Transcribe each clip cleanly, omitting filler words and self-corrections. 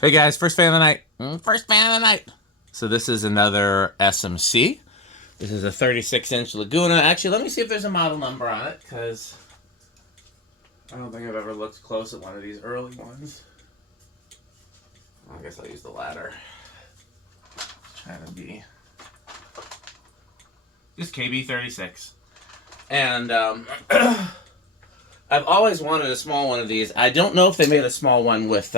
Hey guys, first fan of the night. First fan of the night. So this is another SMC. This is a 36-inch Laguna. Actually, let me see if there's a model number on it, because I don't think I've ever looked close at one of these early ones. I guess I'll use the ladder. Trying to be just KB36. And I've always wanted a small one of these. I don't know if they made a small one with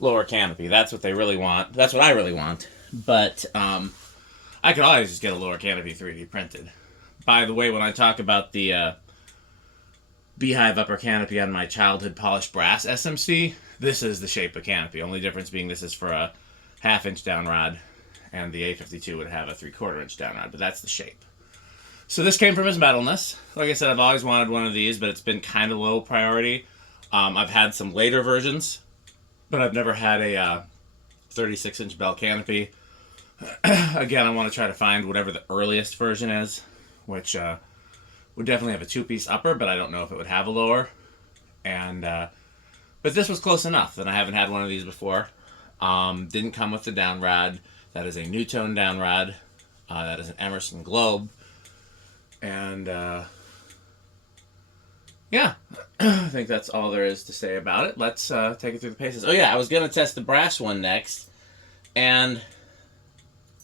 lower canopy. That's what they really want. That's what I really want. But I could always just get a lower canopy 3D printed. By the way, when I talk about the beehive upper canopy on my childhood polished brass SMC, this is the shape of canopy. Only difference being this is for a 1/2 inch down rod, and the A52 would have a 3/4 inch down rod, but that's the shape. So this came from his metalness. Like I said, I've always wanted one of these, but it's been kind of low priority. I've had some later versions, but I've never had a 36-inch bell canopy. Again, I want to try to find whatever the earliest version is, which would definitely have a 2-piece upper, but I don't know if it would have a lower. And but this was close enough that I haven't had one of these before. Didn't come with the down rod. That is a new tone down rod. That is an Emerson Globe. And yeah, I think that's all there is to say about it. Let's take it through the paces. Oh yeah, I was going to test the brass one next, and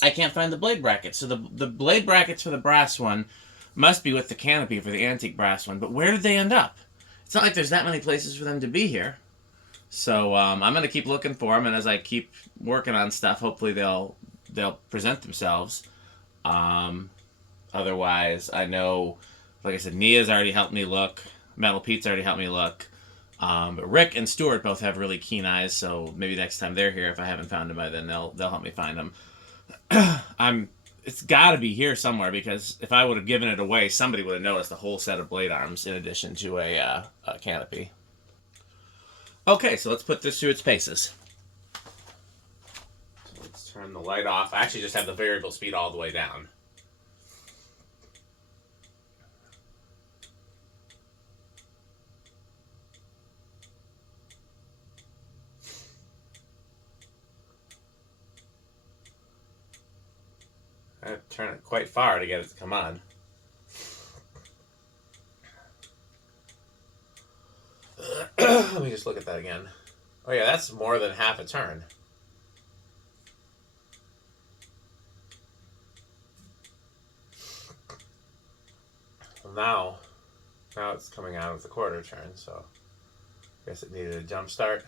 I can't find the blade brackets. So the blade brackets for the brass one must be with the canopy for the antique brass one, but where did they end up? It's not like there's that many places for them to be here. So I'm going to keep looking for them, and as I keep working on stuff, hopefully they'll present themselves. Otherwise, I know, like I said, Nia's already helped me look. Metal Pete's already helped me look. But Rick and Stuart both have really keen eyes, so maybe next time they're here, if I haven't found them by then, they'll help me find them. It's got to be here somewhere, because if I would have given it away, somebody would have noticed a whole set of blade arms in addition to a canopy. Okay, so let's put this through its paces. So let's turn the light off. I actually just have the variable speed all the way down. I have to turn it quite far to get it to come on. Let me just look at that again. Oh yeah, that's more than half a turn. Well, now it's coming on with a 1/4 turn, so I guess it needed a jump start.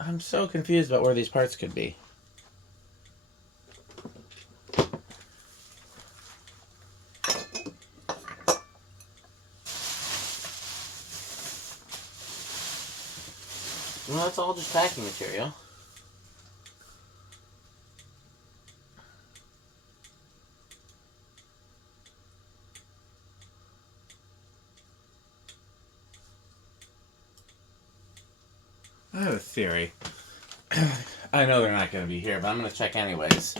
I'm so confused about where these parts could be. Well, that's all just packing material. I have a theory. I know they're not going to be here, but I'm going to check anyways.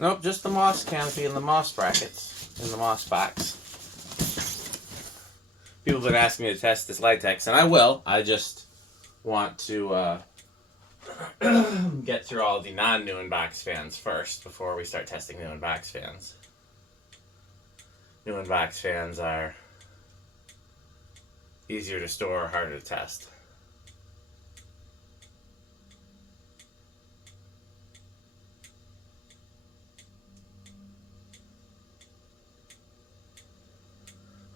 Nope, just the moss canopy and the moss brackets in the moss box. People have been asking me to test this latex, and I will. I just want to get through all the non-new in box fans first before we start testing new in box fans. New in box fans are easier to store or harder to test.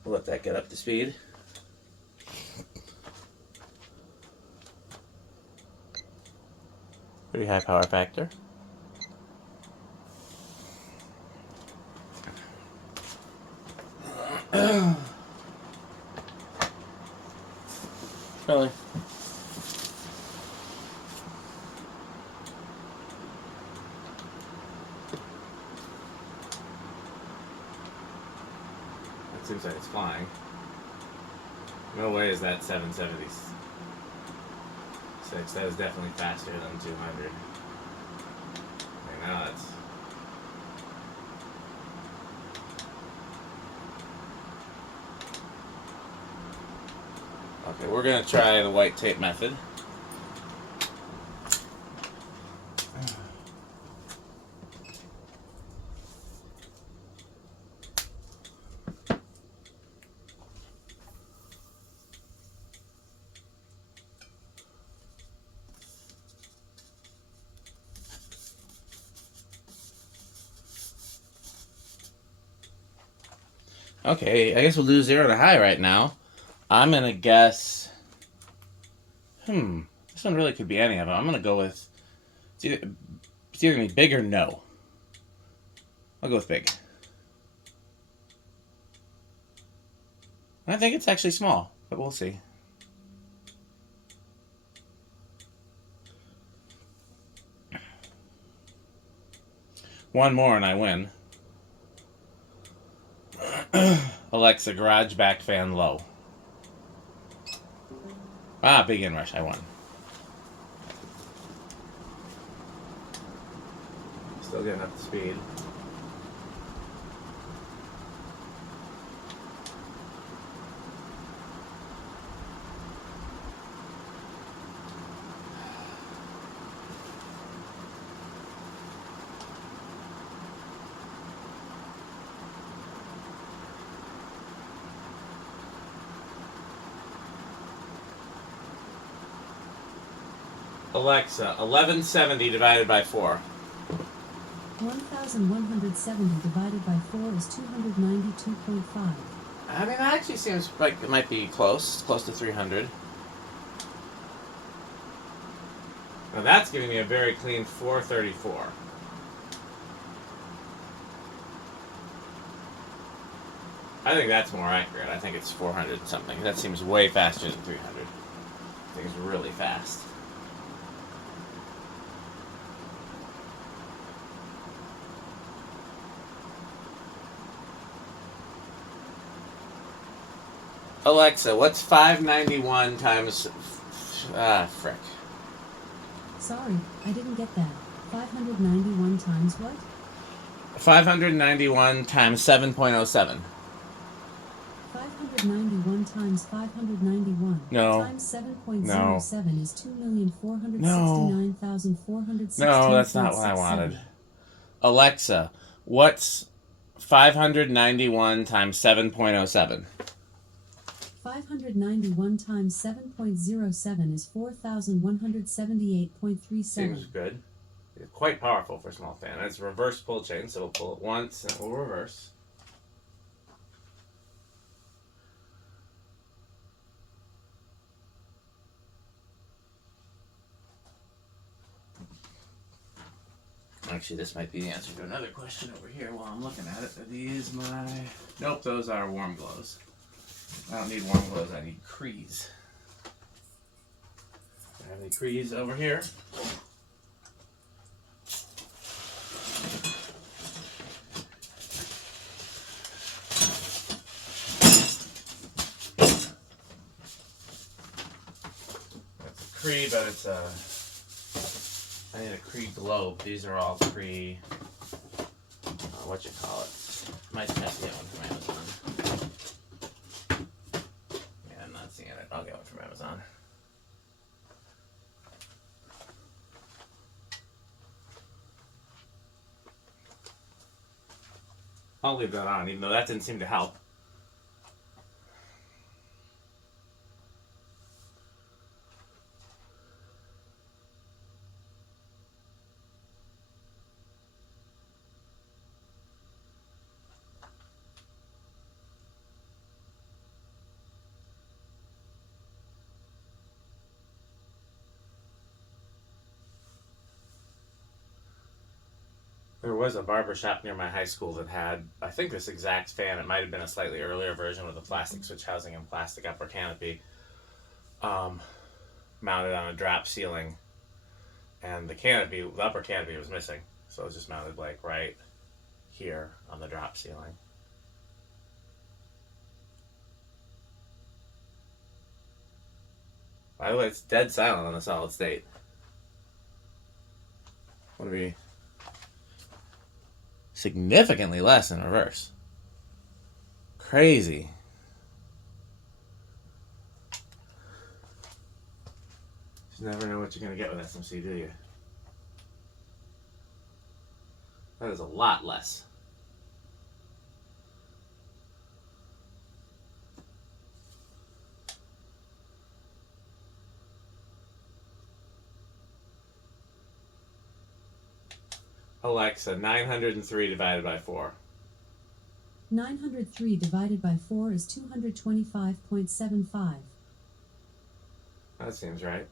We'll let that get up to speed. Pretty high power factor. Really? seems like it's flying. No way is that 776. That is definitely faster than 200. Okay, now that's... Okay, we're going to try the white tape method. Okay, I guess we'll do 0 to high right now. I'm going to guess... This one really could be any of them. I'm going to go with... It's either going to be big or no. I'll go with big. I think it's actually small, but we'll see. One more and I win. Alexa, garage back fan low. Ah, big inrush. I won. Still getting up to speed. Alexa, 1170 divided by 4. 1170 divided by 4 is 292.5. I mean, that actually seems like it might be close. It's close to 300. Now that's giving me a very clean 434. I think that's more accurate. I think it's 400 something. That seems way faster than 300. I think it's really fast. Alexa, what's 591 times... frick. Sorry, I didn't get that. 591 times what? 591 times 7.07. 591 times 591 times 7.07 is 2,469,460. No, that's not what I wanted. Alexa, what's 591 times 7.07? 591 times 7.07 is 4,178.37. Seems good. It's quite powerful for a small fan. It's a reverse pull chain, so we'll pull it once and we'll reverse. Actually, this might be the answer to another question over here while I'm looking at it. Are these my... Nope, those are warm glows. I don't need warm glows, I need crees. I have any crees over here. That's a cree, but it's a... I need a cree globe. These are all cree... what you call it? Might have to get one from Amazon. Yeah, I'm not seeing it. I'll get one from Amazon. I'll leave that on, even though that didn't seem to help. There was a barber shop near my high school that had, I think, this exact fan. It might have been a slightly earlier version with a plastic switch housing and plastic upper canopy, mounted on a drop ceiling, and the canopy, the upper canopy, was missing, so it was just mounted like right here on the drop ceiling. By the way, it's dead silent on the solid state. What do we... Significantly less in reverse. Crazy. You never know what you're going to get with SMC, do you? That is a lot less. Alexa, 903 divided by 4. 903 divided by 4 is 225.75. That seems right.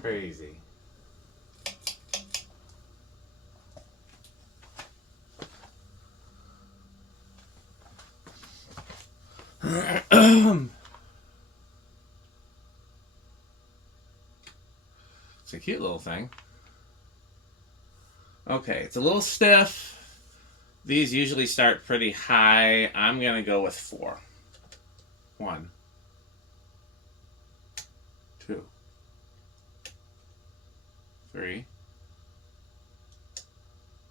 Crazy. It's a cute little thing. Okay, it's a little stiff. These usually start pretty high. I'm going to go with 4. 1, 2, 3,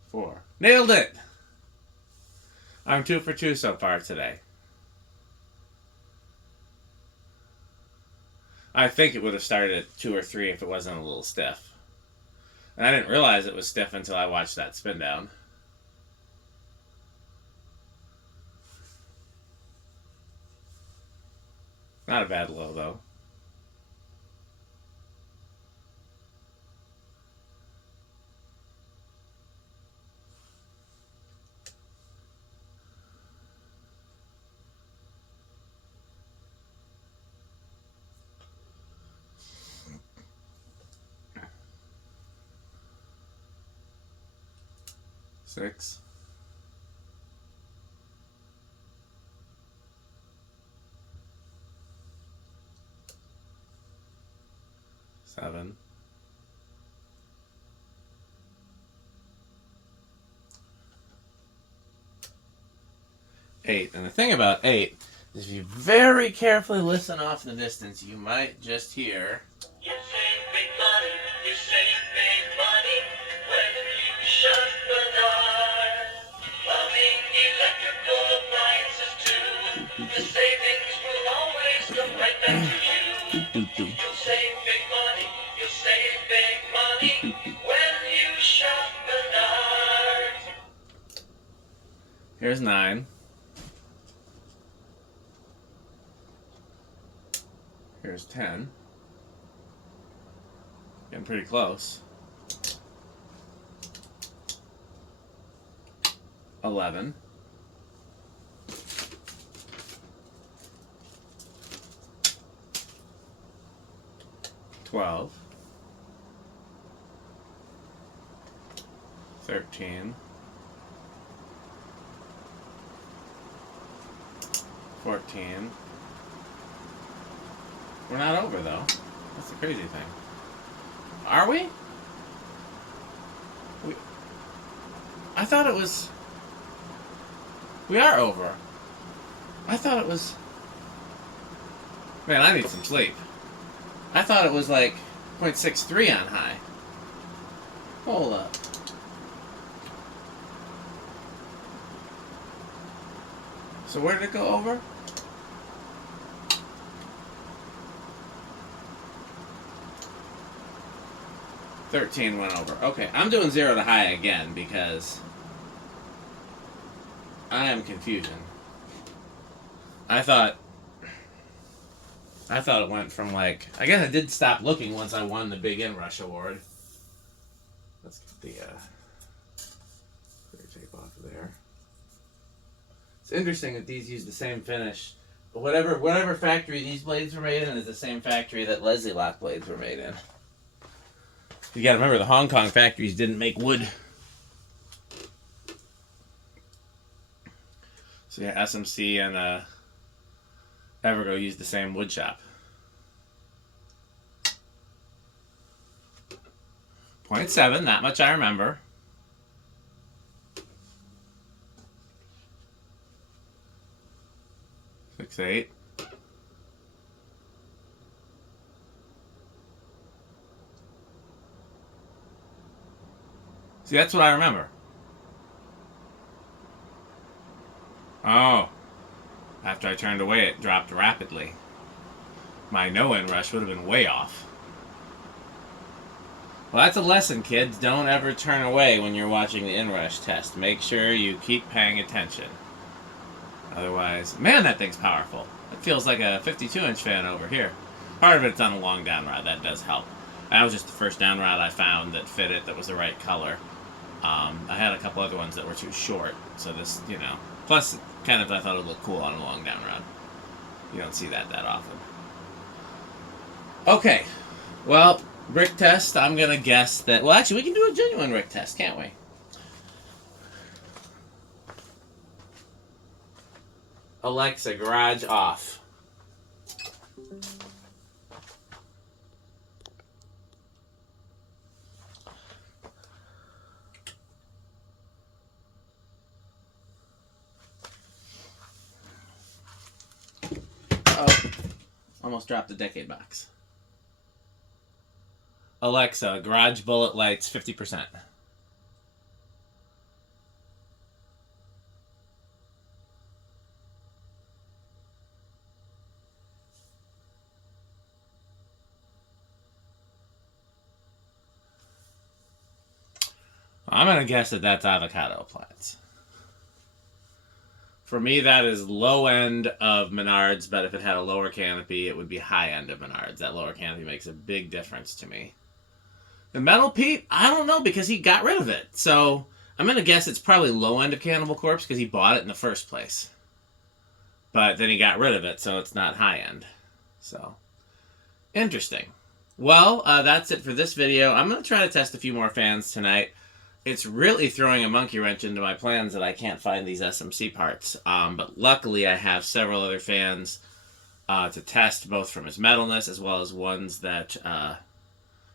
4. Nailed it! I'm 2 for 2 so far today. I think it would have started at 2 or 3 if it wasn't a little stiff. And I didn't realize it was stiff until I watched that spin down. Not a bad low, though. Six. 7. 8. And the thing about 8 is if you very carefully listen off in the distance, you might just hear... You save big money, you save big money when you shop Menards. Plumbing, electrical appliances too. The savings will always come right back to you. You'll save big money, you'll save big money when you shop Menards. Here's 9. Here's 10. Getting pretty close. 11. 12. 13. 14. We're not over, though. That's the crazy thing. Are we? I thought it was... We are over. I thought it was... Man, I need some sleep. I thought it was like 0.63 on high. Hold up. So where did it go over? $13 went over. Okay, I'm doing 0 to high again because I am confusion. I thought it went from like... I guess I did stop looking once I won the big Inrush award. Let's get the clear tape off of there. It's interesting that these use the same finish. But whatever factory these blades were made in is the same factory that Leslie Lock blades were made in. You gotta remember, the Hong Kong factories didn't make wood. So yeah, SMC and Evergo used the same wood shop. 0.7, that much I remember. $6.8. See, that's what I remember. Oh. After I turned away, it dropped rapidly. My no inrush would have been way off. Well, that's a lesson, kids. Don't ever turn away when you're watching the inrush test. Make sure you keep paying attention. Otherwise, man, that thing's powerful. It feels like a 52-inch fan over here. Part of it's on a long down rod. That does help. That was just the first down rod I found that fit it, that was the right color. I had a couple other ones that were too short. So this, you know. Plus, kind of I thought it would look cool on a long down rod. You don't see that often. Okay. Well, brick test, I'm going to guess that... Well, actually, we can do a genuine brick test, can't we? Alexa, garage off. Oh, almost dropped the decade box. Alexa, garage bullet lights 50%. I'm going to guess that that's avocado plants. For me, that is low end of Menards, but if it had a lower canopy, it would be high end of Menards. That lower canopy makes a big difference to me. The metal peat, I don't know, because he got rid of it. So I'm going to guess it's probably low end of Cannibal Corpse because he bought it in the first place. But then he got rid of it, so it's not high end. So, interesting. Well, that's it for this video. I'm going to try to test a few more fans tonight. It's really throwing a monkey wrench into my plans that I can't find these SMC parts. But luckily, I have several other fans to test, both from his metalness as well as ones that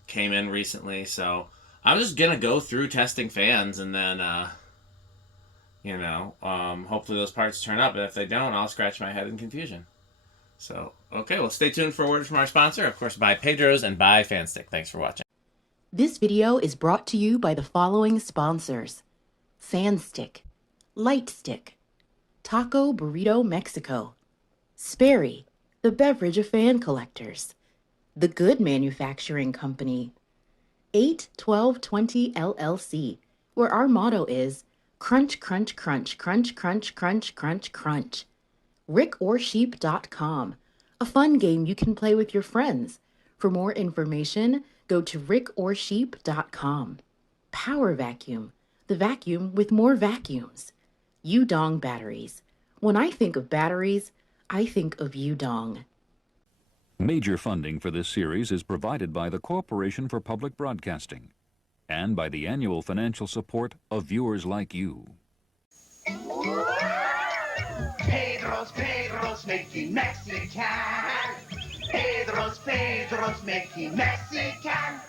came in recently. So I'm just going to go through testing fans and then, hopefully those parts turn up. And if they don't, I'll scratch my head in confusion. So, okay, well, stay tuned for a word from our sponsor. Of course, by Pedro's and by Fanstick. Thanks for watching. This video is brought to you by the following sponsors: Sandstick, Lightstick, Taco Burrito Mexico, Sperry, the beverage of fan collectors, The Good Manufacturing Company, 81220 LLC, where our motto is crunch, crunch, crunch, crunch, crunch, crunch, crunch, crunch. RickOrSheep.com, a fun game you can play with your friends. For more information, go to RickOrSheep.com. Power Vacuum, the vacuum with more vacuums. Udong Batteries. When I think of batteries, I think of Udong. Major funding for this series is provided by the Corporation for Public Broadcasting and by the annual financial support of viewers like you. Pedro's making Mexican. Pedro's making Mexican.